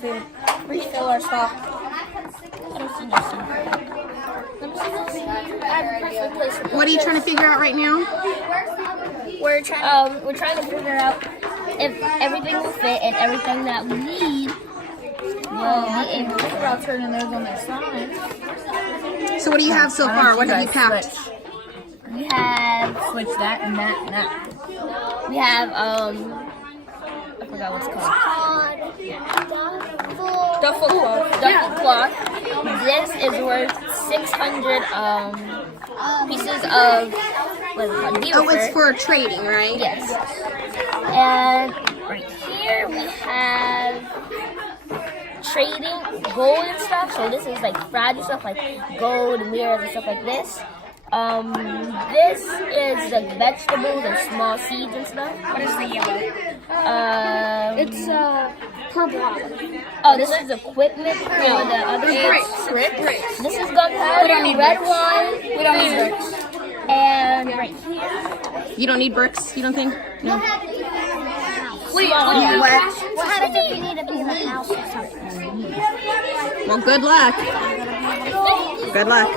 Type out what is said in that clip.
food. Refill our stock. I don't see no food. What are you trying to figure out right now? We're trying to figure out if everything will fit and everything that we need. I can figure out turning those on their side. So what do you have so far? What have you packed? We have Switch that and that and that. we have I forgot what's called. Duffel cloth. Duffel cloth. This is worth 600 pieces of what is it called? Beaver Oh, it's fur. for trading, right? Yes. And right here we have trading gold and stuff. So this is like fragile stuff like gold, mirrors and stuff like this. This is the vegetables and small seeds and stuff. What is the yellow? It's Per block. oh, this is equipment for the other Bricks. This is gunpowder, We don't need red bricks. wine, We don't need bricks. and right here. You don't need bricks, you don't think? No. Wait, Small. what? What happens if you need to be in the house or something? Well, good luck. Good luck.